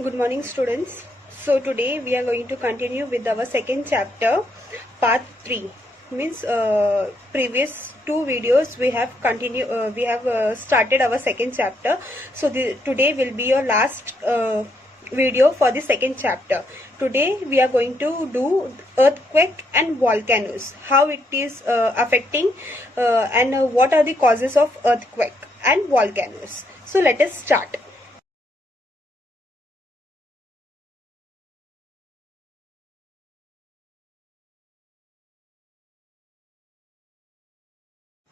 Good morning, students. So today we are going to continue with our second chapter, part 3. Means previous two videos we have started our second chapter. So today will be your last video for the second chapter. Today we are going to do earthquake and volcanoes, how it is affecting and what are the causes of earthquake and volcanoes. So let us start.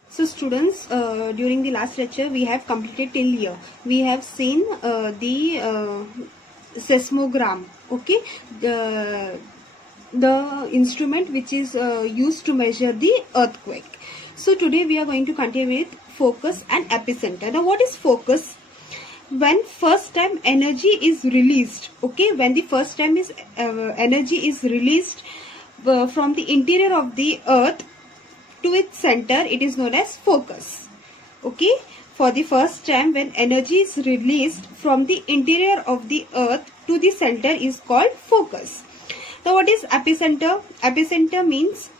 So students, during the last lecture we have completed till here. We have seen the seismogram, okay, the instrument which is used to measure the earthquake. So today we are going to continue with focus and epicenter. Now what is focus? When first time energy is released, okay, when the first time is energy is released from the interior of the earth to its center, it is known as focus. Okay, for the first time when energy is released from the interior of the earth to the center is called focus. Now what is epicenter? Epicenter means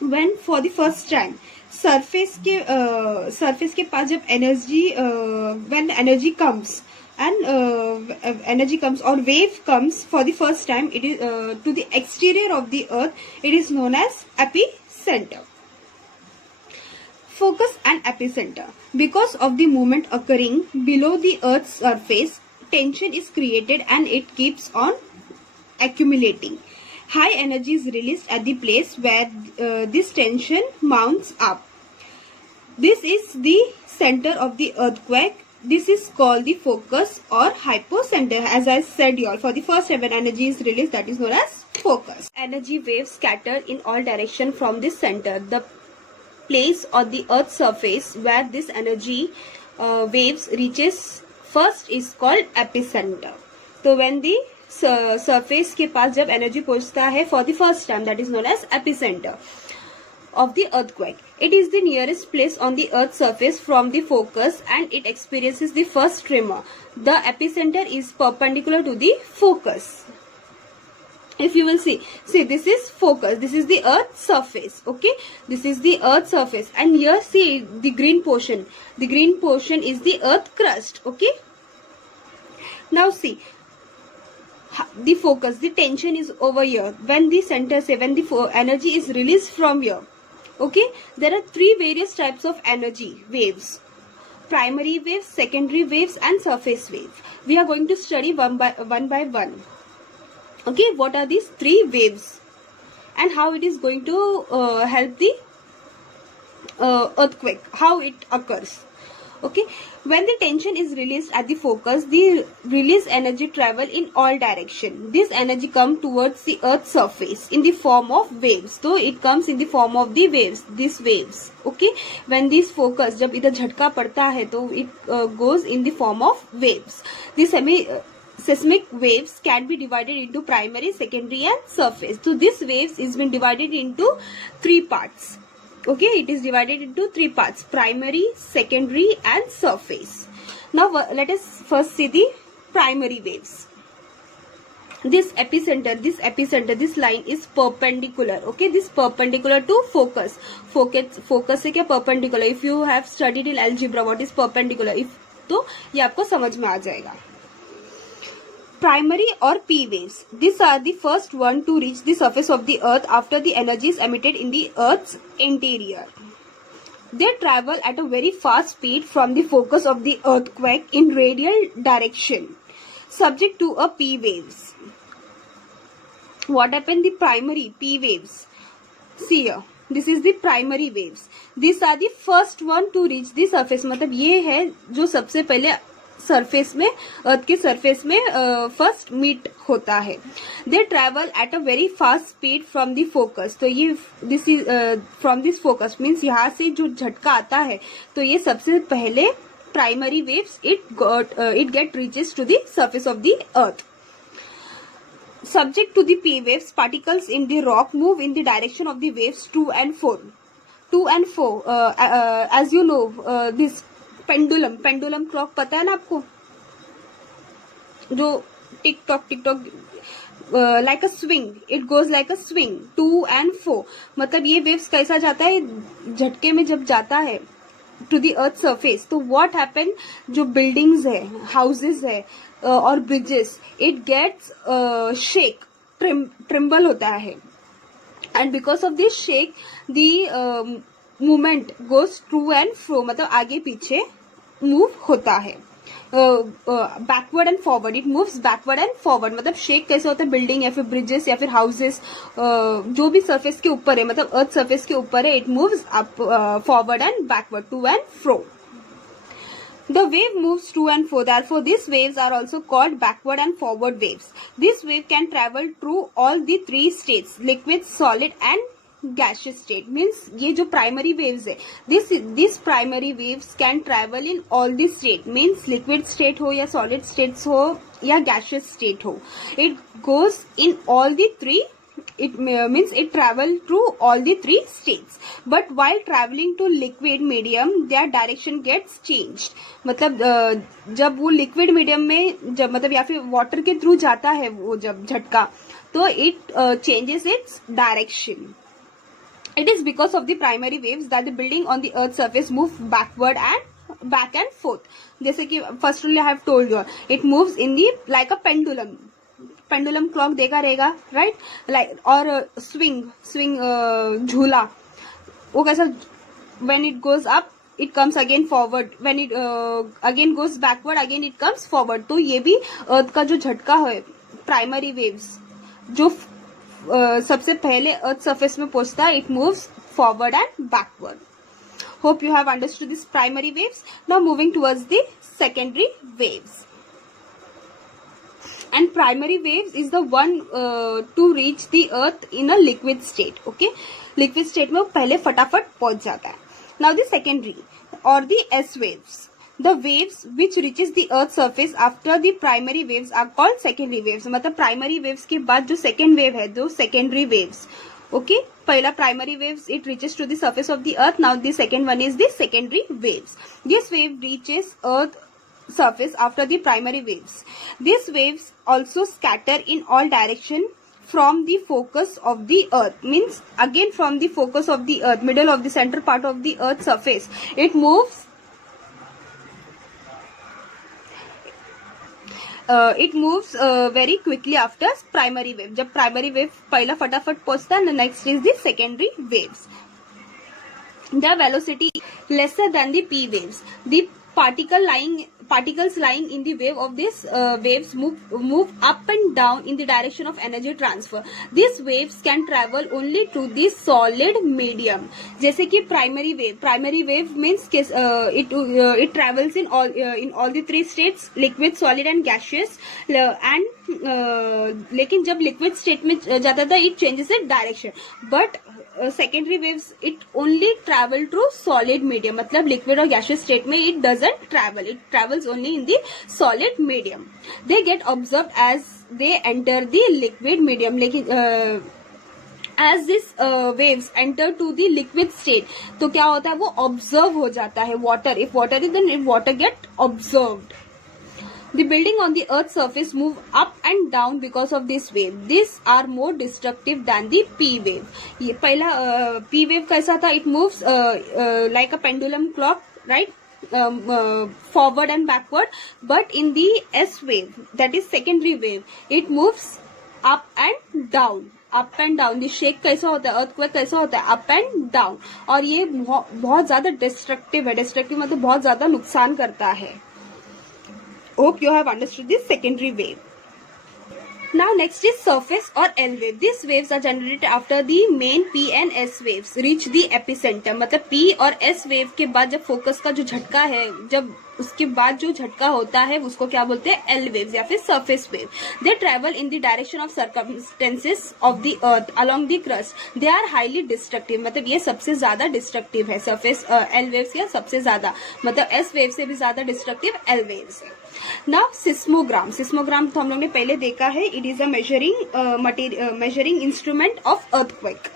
when for the first time surface के पास जब energy when energy comes and energy comes or wave comes for the first time, it is to the exterior of the earth, it is known as epicenter. Focus and epicenter. Because of the movement occurring below the earth's surface, tension is created and it keeps on accumulating. High energy is released at the place where this tension mounts up. This is the center of the earthquake. This is called the focus or hypocenter. As I said y'all, for the first time when energy is released, that is known as focus. Energy waves scatter in all directions from this center. The place on the earth's surface where this energy waves reaches first is called epicenter. So when the surface के पास जब energy पहुंचता है for the first time, that is known as epicenter of the earthquake. It is the nearest place on the earth's surface from the focus and it experiences the first tremor. The epicenter is perpendicular to the focus. If you will see this is focus, this is the earth's surface, okay, this is the earth's surface, and here see the green portion is the earth crust, okay. Now see the focus, the tension is over here when the center when the energy is released from here, okay. There are three various types of energy waves: primary waves, secondary waves and surface wave. We are going to study one by one. Okay, what are these three waves and how it is going to help the earthquake, how it occurs. Okay, when the tension is released at the focus, the released energy travel in all direction. This energy comes towards the earth's surface in the form of waves. So it comes in the form of the waves, these waves. Okay, when this focus जब इधर झटका पड़ता है तो it goes in the form of waves. This seismic waves can be divided into primary, secondary and surface. So this waves is been divided into three parts. Okay, it is divided into three parts: primary, secondary and surface. Now let us first see the primary waves. This epicenter, this line is perpendicular. Okay, this perpendicular to focus. Focus से क्या perpendicular? If you have studied in algebra what is perpendicular, if तो ये आपको समझ में आ जाएगा. Primary or P waves. These are the first one to reach the surface of the earth after the energy is emitted in the earth's interior. They travel at a very fast speed from the focus of the earthquake in radial direction, subject to a P waves. What happened? The primary P waves. See here. This is the primary waves. These are the first one to reach the surface. मतलब ये है जो सबसे पहले surface में अर्थ के surface में first meet होता है. They travel at a very fast speed from the focus. तो ये this is from this focus means यहाँ से जो झटका आता है तो ये सबसे पहले primary waves it get reaches to the surface of the earth. Subject to the P waves, particles in the rock move in the direction of the waves 2 and 4. 2 and 4 as you know this pendulum clock पता है ना आपको, जो tick tock like a swing. It goes like a swing to and fro. मतलब ये waves कैसा जाता है, झटके में जब जाता है to the earth surface, तो what happen, जो buildings है, houses है और bridges, it gets shake, tremble होता है, and because of this shake the movement goes to and fro, मतलब आगे पीछे move होता है. Backward and forward, it moves backward and forward. मतलब शेक कैसे होता है, बिल्डिंग या फिर ब्रिजेस या फिर हाउसेस, जो भी सरफेस के ऊपर है, मतलब अर्थ सरफेस के ऊपर है, it moves up forward and backward, to and fro. The wave moves to and fro. Therefore, these waves are also called backward and forward waves. This wave can travel through all the three states: liquid, solid, and gaseous state. Means ये जो primary waves है, this primary waves can travel in all the state. Means liquid state हो या solid states हो या gaseous state हो, it goes in all the three. It means it travel through all the three states. But while traveling to liquid medium, their direction gets changed. मतलब जब वो liquid medium में, जब मतलब या फिर water के through जाता है वो जब झटका, तो it changes its direction. It is because of the primary waves that the building on the earth's surface move backward and back and forth. जैसे कि firstly I have told you, it moves in the like a pendulum. Pendulum clock देखा रहेगा, right, like, और swing झूला, वो कैसा, when it goes up it comes again forward, when it again goes backward again it comes forward. तो ये भी अर्थ का जो झटका है, प्राइमरी वेव्स जो सबसे पहले अर्थ सरफेस में पहुंचता है, it moves forward and backward. Hope you have understood this primary waves. Now moving towards the secondary waves. And primary waves is the one to reach the earth in a liquid state. Okay, liquid state में वो पहले फटाफट पहुंच जाता है. Now the secondary or the S waves, the waves which reaches the earth surface after the primary waves are called secondary waves. मतलब primary waves के बाद जो second wave है, जो secondary waves. Okay, पहला primary waves it reaches to the surface of the earth. Now the second one is the secondary waves. This wave reaches earth surface after the primary waves. These waves also scatter in all direction from the focus of the earth. Means again from the focus of the earth, middle of the center part of the earth surface, it moves very quickly after primary wave. जब primary wave पहला फटाफट पहुंचता है, next is the secondary waves. The velocity lesser than the P waves. The particles lying in the wave of these waves move up and down in the direction of energy transfer. These waves can travel only to the solid medium. जैसे कि primary wave means it travels in all the three states: liquid, solid and gaseous. And लेकिन जब liquid state में जाता था, it changes its direction. But secondary waves it only travel through solid medium. मतलब liquid और gaseous state में it doesn't travel, it travels only in the solid medium. They get observed as they enter the liquid medium. लेकिन as this waves enter to the liquid state, तो क्या होता है, वो observe हो जाता है water. If water is, then water get observed. The building on the earth's surface move up and down because of this wave. These are more destructive than the P wave. ये पहला P wave कैसा था, it moves like a pendulum clock, right, forward and backward. But in the S wave, that is secondary wave, it moves up and down. Up and down. The shake कैसा होता है, earthquake कैसा होता है, up and down. और ये बहुत ज्यादा डिस्ट्रक्टिव है. डिस्ट्रक्टिव मतलब बहुत ज्यादा नुकसान करता है. Hope you have understood this secondary wave. Now next is surface or L wave. These waves are generated after the main P and S waves reach the epicenter. मतलब P और S wave के बाद जब focus का जो झटका है, जब उसके बाद जो झटका होता है उसको क्या बोलते हैं, L waves या फिर surface wave. They travel in the direction of circumstances of the earth along the crust. They are highly destructive. मतलब ये सबसे ज्यादा डिस्ट्रक्टिव है surface L waves या सबसे ज्यादा, मतलब S wave से भी ज्यादा डिस्ट्रक्टिव L waves. Now सिस्मोग्राम तो हम लोग ने पहले देखा है. It is a measuring instrument of earthquake.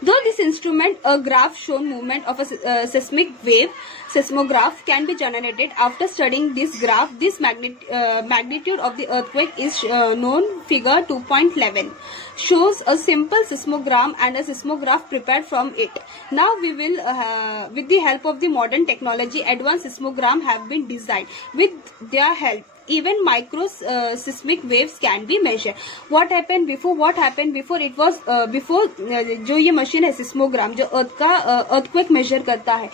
Though this instrument, a graph shown movement of a seismic wave, seismograph, can be generated. After studying this graph, this magnitude of the earthquake is known. Figure 2.11 shows a simple seismogram and a seismograph prepared from it. Now we will, with the help of the modern technology, advanced seismogram have been designed. With their help, even micro seismic waves can be measured. What happened before? It was before जो ये machine है सिस्मोग्राम, जो अर्थ का earthquake major करता है,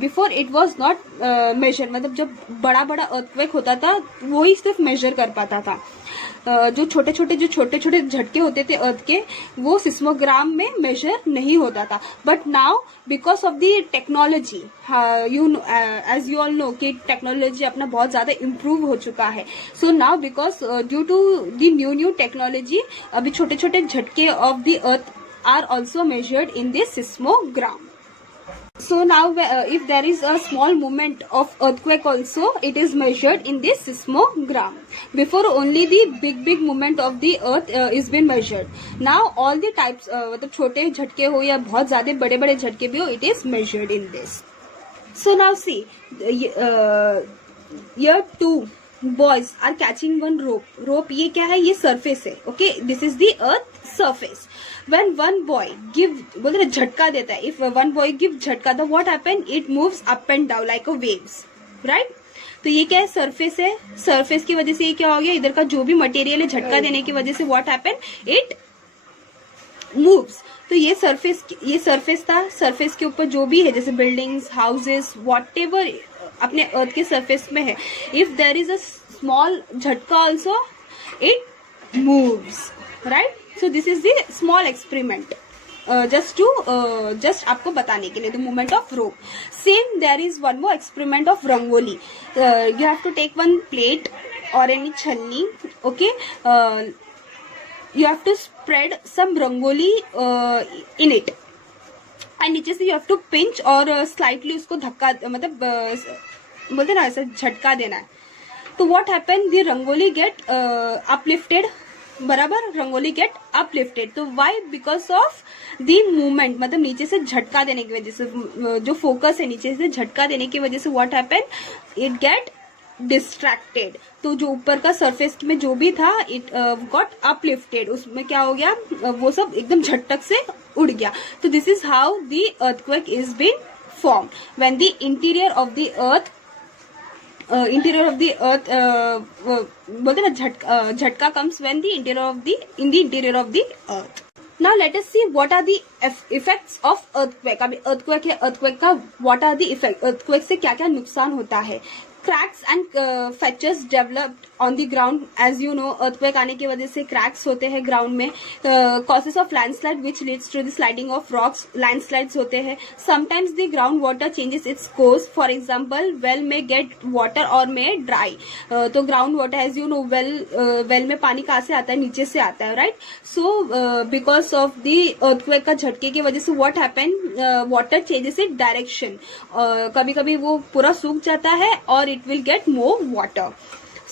before it was not major, मतलब जब बड़ा बड़ा अर्थक्वेक होता था वो ही सिर्फ मेजर कर पाता था. जो छोटे छोटे झटके होते थे अर्थ के, वो सिस्मोग्राम में मेजर नहीं होता था. But now because of the technology, as you all know कि टेक्नोलॉजी अपना बहुत ज्यादा इम्प्रूव हो चुका है. So now because due to the new technology, अभी छोटे छोटे झटके of the earth are also measured in this seismogram. So now if there is a small movement of earthquake also, it is measured in this seismogram. Before only the big movement of the earth is been measured. Now all the types, मतलब छोटे झटके हो या बहुत ज्यादा बड़े झटके भी हो, it is measured in this. So now see, here two boys are catching one rope. ये क्या है? ये surface है. Okay, this is the earth surface. When one boy give, बोलते ना झटका देता है, if one boy give झटका, तो what happen? It moves up and down like a waves, right? तो ये क्या है? सरफेस है. सरफेस की वजह से ये क्या हो गया? इधर का जो भी मटेरियल है, झटका देने की वजह से what happen? It moves. तो ये सरफेस था. सरफेस के ऊपर जो भी है, जैसे बिल्डिंग्स, हाउसेस, whatever अपने अर्थ के सरफेस में है, if there is a small झटका also, it moves, right? So this is the small experiment, just आपको बताने के लिए, the movement of rope. Same, there is one more experiment of rangoli. You have to take one plate or any छन्नी, okay? You have to spread some rangoli in it, and नीचे से you have to pinch और slightly उसको धक्का, मतलब बोलते ना ऐसा झटका देना है. तो what happened? The rangoli get uplifted. बराबर, रंगोली गेट अपलिफ्टेड. तो why? Because of the movement, मतलब नीचे से झटका देने की वजह से, जो फोकस है नीचे से झटका देने की वजह से what happen? It get distracted. तो जो ऊपर का सरफेस में जो भी था, इट गॉट अपलिफ्टेड. उसमें क्या हो गया? वो सब एकदम झटक से उड़ गया. तो this is how the earthquake is been form. When the interior of the earth बोलते ना झटका comes when the interior of the earth. Now let us see what are the effects of earthquake. अभी earthquake है, earthquake का what are the effects? earthquake से क्या क्या नुकसान होता है? Cracks and fractures developed on the ground. As you know, earthquake आने की वजह से cracks होते हैं ground में. Causes of landslide which leads to the sliding of rocks. Landslides होते हैं. Sometimes the groundwater changes its course. For example, well may get water or may dry. तो groundwater, as you know, well में पानी कहाँ से आता है? नीचे से आता है, right? So because of the earthquake का झटके की वजह से what happen? Water changes its direction. कभी कभी वो पूरा सूख जाता है और it will get more water.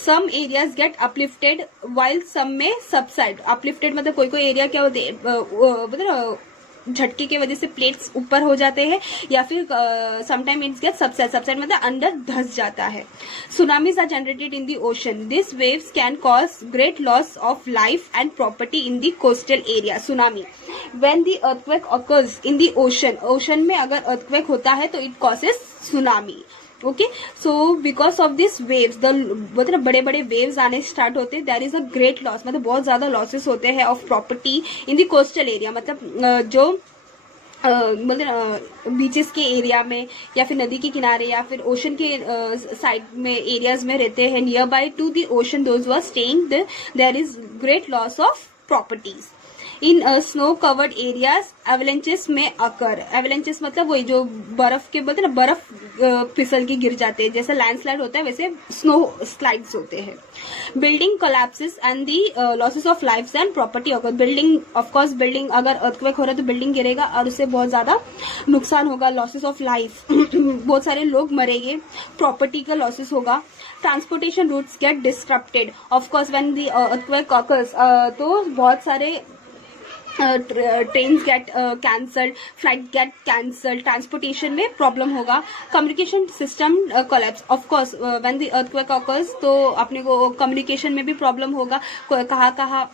Some areas get uplifted while some may subside. Uplifted मतलब कोई एरिया क्या होते हैं, झटके की वजह से प्लेट्स ऊपर हो जाते हैं, या फिर समटाइम इट्स गेट सबसाइड मतलब अंदर धंस जाता है. Tsunamis are generated in the ocean. This waves can cause great loss of life and property in the coastal area. Tsunami, when the earthquake occurs in the ocean में अगर earthquake होता है तो it causes tsunami. Okay, so because of this waves, मतलब बड़े बड़े waves आने start होते हैं, there is a great loss, मतलब बहुत ज्यादा लॉसेस होते हैं of property in the coastal area. मतलब जो मतलब बीचेस के एरिया में या फिर नदी के किनारे या फिर ओशन के साइड में एरियाज में रहते हैं, nearby to the ocean, those who are staying there is great loss of properties. In snow covered areas avalanches में अकर. एवलेंचेस मतलब वही जो बर्फ के बोलते हैं ना, बर्फ फिसल के गिर जाते हैं, जैसे लैंडस्लाइड होता है वैसे स्नो स्लाइड्स होते हैं. Building collapses and the losses of lifes and property occur. Building, of course building, अगर अर्थक्वेक हो रहा है तो बिल्डिंग गिरेगा और उससे बहुत ज्यादा नुकसान होगा. लॉसेस ऑफ लाइफ, बहुत सारे लोग मरेंगे. प्रॉपर्टी का लॉसेस होगा. Transportation routes get disrupted. Of course when the earthquake occurs, तो बहुत सारे train get cancelled, flight get cancelled, transportation में प्रॉब्लम होगा, communication system collapse. Of course when the earthquake occurs तो अपने को कम्युनिकेशन में भी प्रॉब्लम होगा, कहाँ कहाँ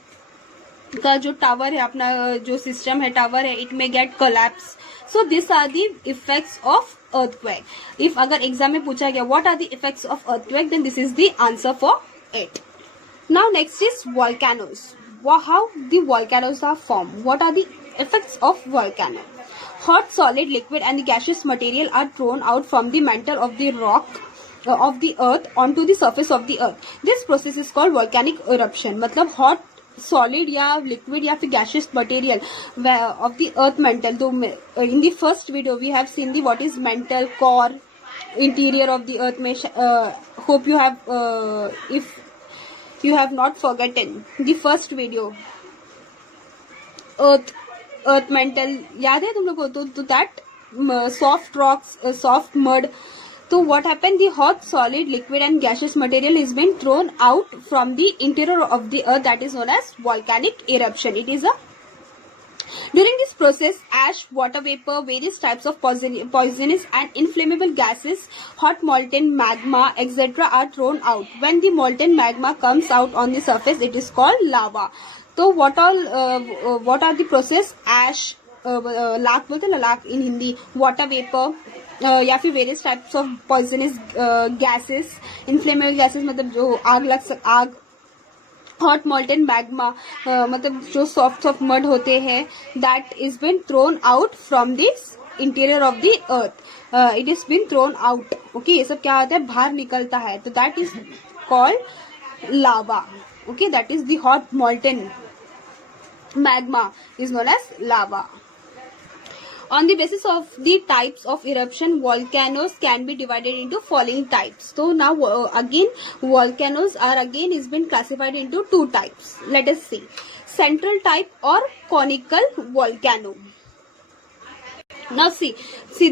का जो टावर है, अपना जो सिस्टम है टावर है, it may get collapse. So this are the effects of earthquake. If अगर एग्जाम में पूछा गया what are the effects of earthquake, then this is the answer for it. Now next is volcanoes. How the volcanoes are formed? What are the effects of volcano? Hot, solid, liquid and the gaseous material are thrown out from the mantle of the rock of the earth onto the surface of the earth. This process is called volcanic eruption. मतलब hot, solid या liquid या फिर gaseous material of the earth mantle. तो in the first video we have seen the what is mantle, core, interior of the earth. में hope you have if you have not forgotten the first video, earth mantle याद है तुम लोगों को? तो that soft rocks, soft mud. So what happened? The hot, solid, liquid and gaseous material is been thrown out from the interior of the earth, that is known as volcanic eruption. It is a During this process, ash, water vapor, various types of poisonous and inflammable gases, hot molten magma, etc. are thrown out. When the molten magma comes out on the surface, it is called lava. So what are the process? Ash, lakh बोलते हैं ना, lakh in Hindi, water vapor, या फिर various types of poisonous gases, inflammable gases मतलब जो आग, hot molten magma मतलब जो सॉफ्ट मड होते हैं, that is been thrown out from this interior of the earth, it is been thrown out. Okay, ये सब क्या होता है? बाहर निकलता है, तो that is called lava. Okay, that is the hot molten magma is known as lava. On the basis of the types of eruption, volcanoes can be divided into following types. So now again volcanoes are is been classified into two types. Let us see. Central type or conical volcano. Now see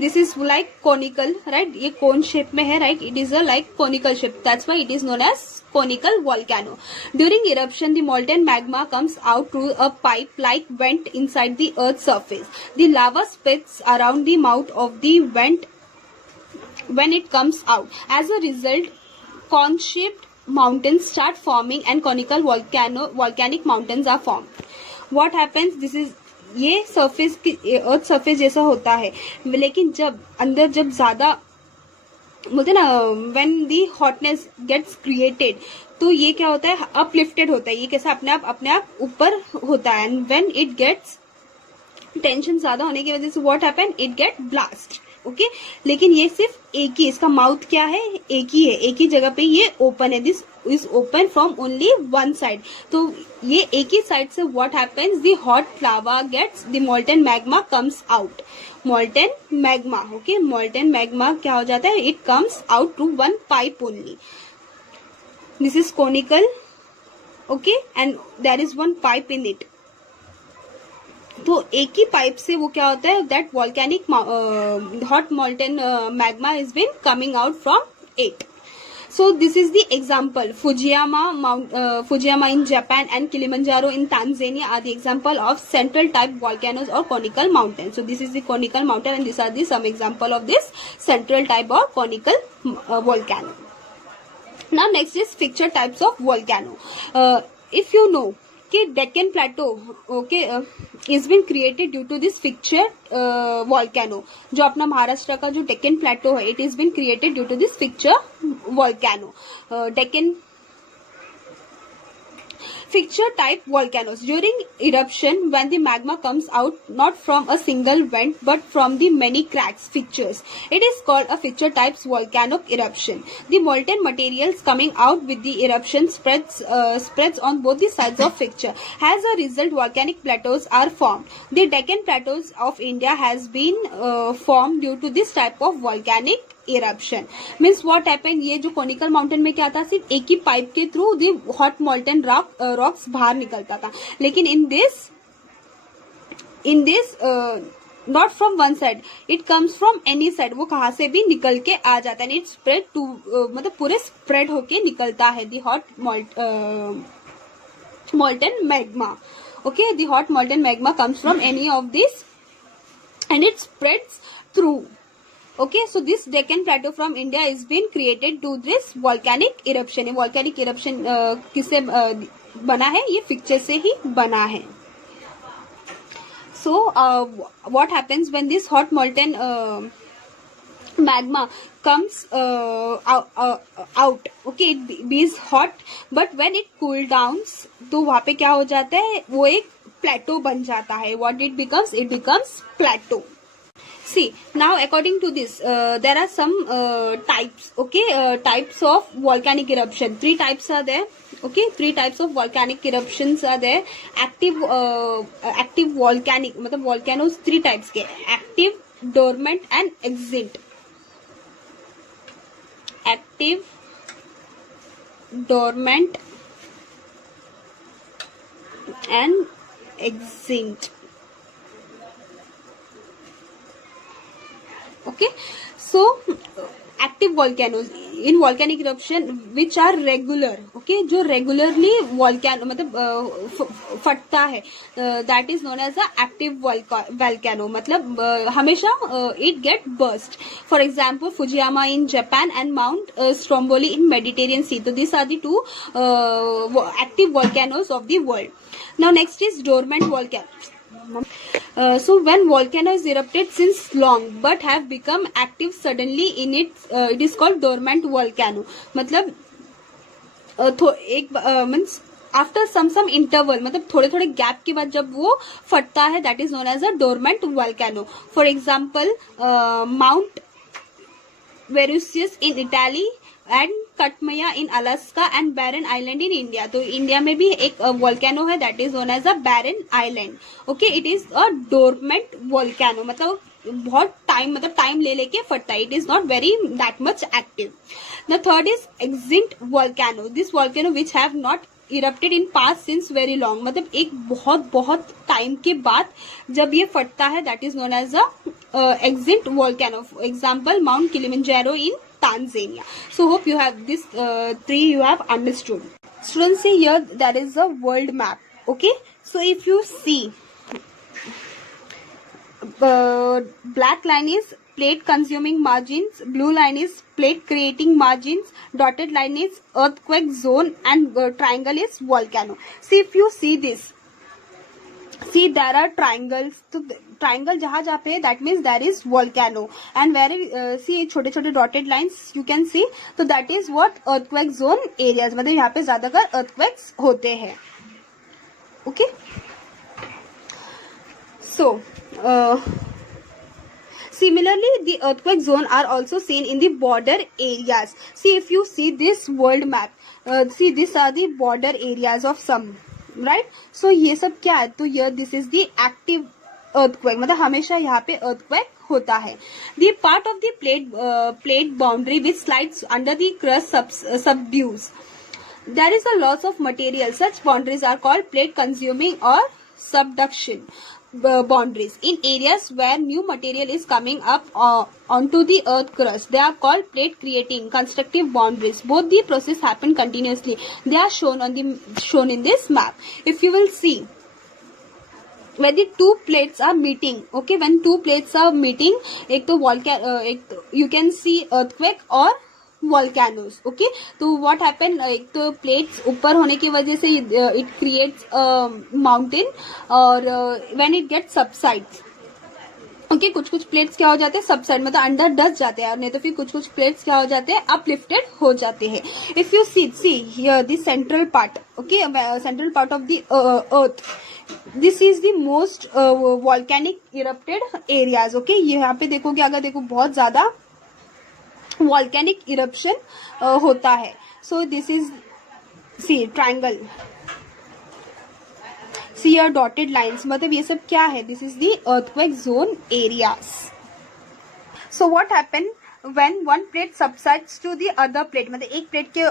this is like conical, right? ये cone shape में है, right? It is a like conical shape. That's why it is known as conical volcano. During eruption, the molten magma comes out through a pipe-like vent inside the Earth's surface. The lava spits around the mouth of the vent when it comes out. As a result, cone-shaped mountains start forming and conical volcanic mountains are formed. What happens? This is ये surface earth surface जैसा होता है, लेकिन जब अंदर जब ज्यादा बोलते ना, when the hotness gets created, तो ये क्या होता है? अपलिफ्टेड होता है। ये कैसा? अपने आप ऊपर होता है। And when it gets tension ज्यादा होने की वजह से what happen? It get blast. Okay, लेकिन ये सिर्फ एक ही, इसका माउथ क्या है? एक ही है, एक ही जगह पे ये ओपन है। This is open from only one side. तो ये एक ही साइड से what happens? The hot lava gets the molten magma comes out. Molten magma, okay, molten magma क्या हो जाता है? It comes out through one pipe only. This is conical, okay, and there is one pipe in it. तो एक ही pipe से वो क्या होता है? That volcanic hot molten magma is been coming out from it. So this is the example. Fujiyama in Japan and Kilimanjaro in Tanzania are the example of central type volcanoes or conical mountains. So this is the conical mountain and these are the some example of this central type or conical volcano. Now next is fixture types of volcano. If you know कि Deccan plateau, okay, is been created due to this fixture volcano. जो अपना महाराष्ट्र का जो Deccan plateau है, it is been created due to this fixture volcano. Deccan Fixture type volcanoes. During eruption, when the magma comes out not from a single vent but from the many cracks, fixtures, it is called a fixture type volcanic eruption. The molten materials coming out with the eruption spreads on both the sides of fixture. As a result, volcanic plateaus are formed. The Deccan Plateaus of India has been formed due to this type of volcanic eruption. Means what happened? ये जो conical mountain में क्या था? सिर्फ एक ही pipe के through the hot molten rocks बाहर निकलता था, लेकिन in this not from one side, it comes from any side. वो कहाँ से भी निकल के आ जाता है। इट स्प्रेड टू मतलब पूरे स्प्रेड होके निकलता है the hot molten magma. Okay, the hot molten magma comes from any of these and it spreads through. Okay, so this Deccan Plateau from India is been created to this volcanic eruption. ये volcanic eruption किससे बना है? ये picture से ही बना है. So what happens when this hot molten magma comes out? Okay, it is hot, but when it cool downs, तो वहाँ पे क्या हो जाता है? वो एक plateau बन जाता है. What it becomes? It becomes plateau. See, now according to this, there are some types. Okay, types of volcanic eruption. 3 types are there. Okay, 3 types of volcanic eruptions are there. Active volcanic, मतलब volcanoes 3 types के. Active, dormant and extinct. Active, dormant and extinct. Okay, so active volcanoes in volcanic eruption which are regular. Okay, जो regularly volcano मतलब फटता है, that is known as a active volcano. मतलब हमेशा it get burst. For example, Fujiyama in Japan and Mount Stromboli in Mediterranean Sea. So these are the 2 active volcanoes of the world. Now next is dormant volcano. So when volcano is erupted since long but have become active suddenly in it is called dormant volcano. मतलब एक means after some interval, मतलब थोड़े gap के बाद जब वो फटता है, that is known as a dormant volcano. For example, Mount Vesuvius in Italy and Katmaya in Alaska and Barren Island in India. तो इंडिया में भी एक volcano है, that is known as a Barren Island. Okay, it is a dormant volcano. मतलब बहुत time ले लेके फटता है. It is not very that much active. The third is extinct volcano. This volcano which have not erupted in past since very long. मतलब एक बहुत time के बाद जब ये फटता है, that is known as a extinct volcano. For example, Mount Kilimanjaro in Tanzania. So hope you have this 3 you have understood. Students, see here there is a world map. Okay, so if you see, black line is plate consuming margins, blue line is plate creating margins, dotted line is earthquake zone and triangle is volcano. See, if you see this, see there are triangles. तो triangle जहाँ पे है, that means there is volcano, and where see छोटे dotted lines you can see, तो that is what earthquake zone areas. मतलब यहाँ पे ज्यादातर earthquakes होते हैं. Okay, so similarly the earthquake zone are also seen in the border areas. See, if you see this world map, see these are the border areas of some, right? So ये सब क्या है? तो here this is the active earthquake. मतलब हमेशा यहाँ पे earthquake होता है. The part of the plate boundary which slides under the crust subdues. There is a loss of material. Such boundaries are called plate consuming or subduction boundaries. In areas where new material is coming up onto the earth crust, they are called plate creating constructive boundaries. Both the process happen continuously. They are shown in this map. If you will see, when the 2 plates are meeting, okay, when 2 plates are meeting, एक तो volcano, you can see earthquake or volcanoes. Okay, तो what happen, एक तो plates ऊपर होने की वजह से it creates a mountain, और when it gets subsides, okay कुछ प्लेट्स क्या हो जाते हैं, सबसाइड मतलब अंडर डस्ट जाते हैं, और नहीं तो फिर कुछ प्लेट्स क्या हो जाते हैं, अपलिफ्टेड हो जाते हैं. If you see here the central part, okay central part of the earth, this is the most volcanic erupted areas. Okay, यहाँ पे देखोगे, अगर देखो बहुत ज्यादा वॉल्केनिक इरप्शन होता है. So this is see triangle, see your dotted lines, मतलब ये सब क्या है, this is the earthquake zone areas. So what happen when one plate subsides to the other plate, मतलब एक प्लेट के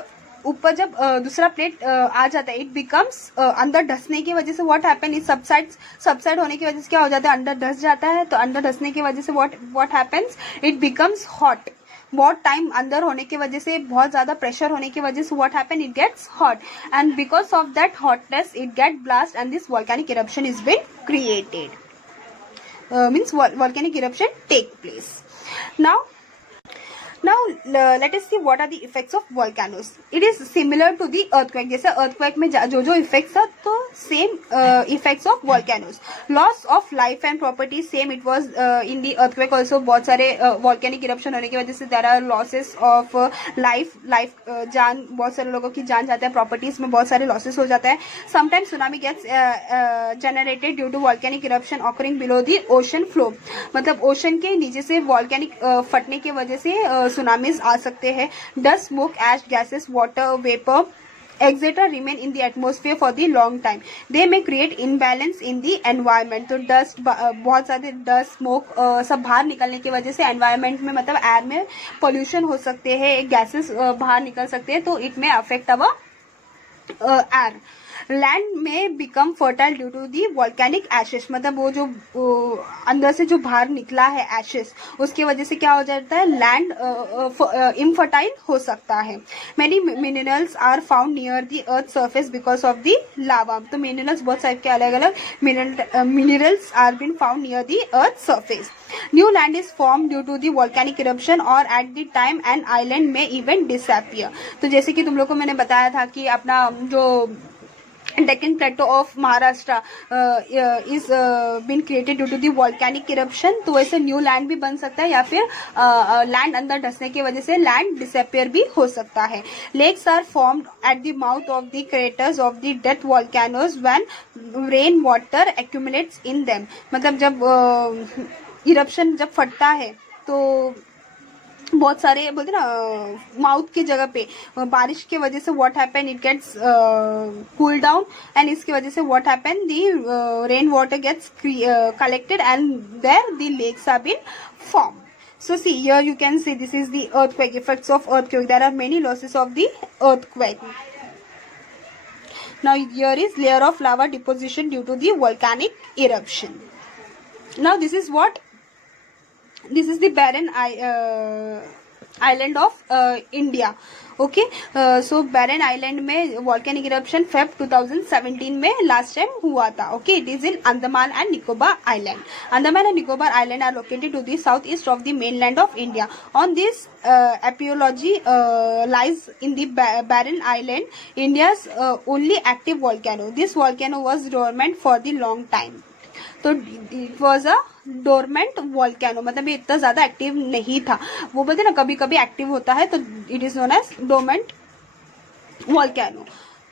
ऊपर जब दूसरा प्लेट आ जाता है, it becomes अंदर धंसने की वजह से what happen is subside होने की वजह से क्या हो जाता है, अंदर धंस जाता है. तो अंदर धंसने की वजह से what happens, it becomes hot. बहुत टाइम अंदर होने की वजह से, बहुत ज्यादा प्रेशर होने की वजह से what happen, it gets hot and because of that hotness it get blast and this volcanic eruption is been created. Means volcanic eruption take place. Now let us see what are the effects of volcanoes. It is similar to the earthquake. जैसे earthquake में जो effects था, तो same effects of volcanoes. Loss of life and property same it was in the earthquake also. बहुत सारे volcanic eruption होने की वजह से there are losses of life जान, बहुत सारे लोगों की जान जाता है, properties में बहुत सारे losses हो जाता है. Sometimes tsunami gets generated due to volcanic eruption occurring below the ocean floor. मतलब ocean के नीचे से volcanic फटने की वजह से सुनामीज आ सकते हैं. Dust, smoke, ash, gases, water vapour etcetera remain in the atmosphere for the long time. They may create imbalance in the environment. तो डस्ट, बहुत सारे डस्ट, स्मोक सब बाहर निकलने की वजह से एनवायरमेंट में, मतलब एयर में पोल्यूशन हो सकते हैं, गैसेस बाहर निकल सकते हैं, तो it may affect our air. Land में become fertile due to the volcanic ashes. मतलब वो जो अंदर से जो बाहर निकला है एशेस, उसकी वजह से क्या हो जाता है, लैंड इनफर्टाइल हो सकता है. Many minerals are found near the earth surface because of the lava. तो मिनरल्स, बहुत सारे के अलग अलग minerals are been found near the earth surface. New land is form due to the volcanic eruption और at the time an island में even disappear. तो जैसे कि तुम लोग को मैंने बताया था कि अपना जो Deccan Plateau of Maharashtra is been created due to the volcanic eruption. तो वैसे न्यू लैंड भी बन सकता है, या फिर लैंड अंदर धंसने की वजह से लैंड डिसअपियर भी हो सकता है. Lakes are formed at the mouth of the craters of the death volcanoes when rain water accumulates in them. मतलब जब इरप्शन जब फटता है तो बहुत सारे बोलते ना माउथ की जगह पे बारिश की वजह से what happen, it gets cool down and इसकी वजह से what happen, the rain water gets collected and there the lakes are been form. So see here you can see this is the earthquake, effects of earthquake. There are many losses of the earthquake. Now here is layer of lava deposition due to the volcanic eruption. Now this is the barren island of India. Okay, so barren island में volcanic eruption Feb 2017 में last time हुआ था. ओके, it is in Andaman and Nicobar island. Andaman and Nicobar island are located to the south east of the mainland of India. On this apiology lies in the barren island, India's only active volcano. This volcano was dormant for the long time. तो it was a dormant volcano, मतलब ये इतना ज्यादा active नहीं था. वो बोलते ना कभी कभी एक्टिव होता है, तो it is known as dormant volcano.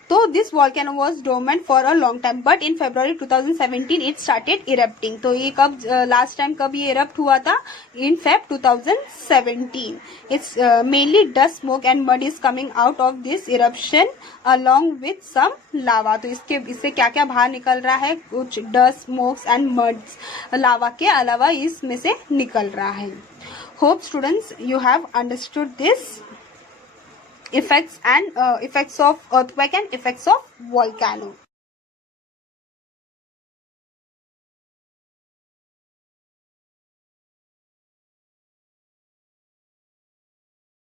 तो this volcano was dormant for a long time, but in February 2017 it started erupting. तो ये कब लास्ट टाइम कब ये इरप्ट हुआ था, इन Feb 2017. It's mainly dust, smoke and mud is coming out of this eruption along with some lava. तो इससे क्या क्या बाहर निकल रहा है, कुछ डस्ट, स्मोक्स एंड मड्स लावा के अलावा इसमें से निकल रहा है. Hope students you have understood this effects of earthquake and effects of volcano.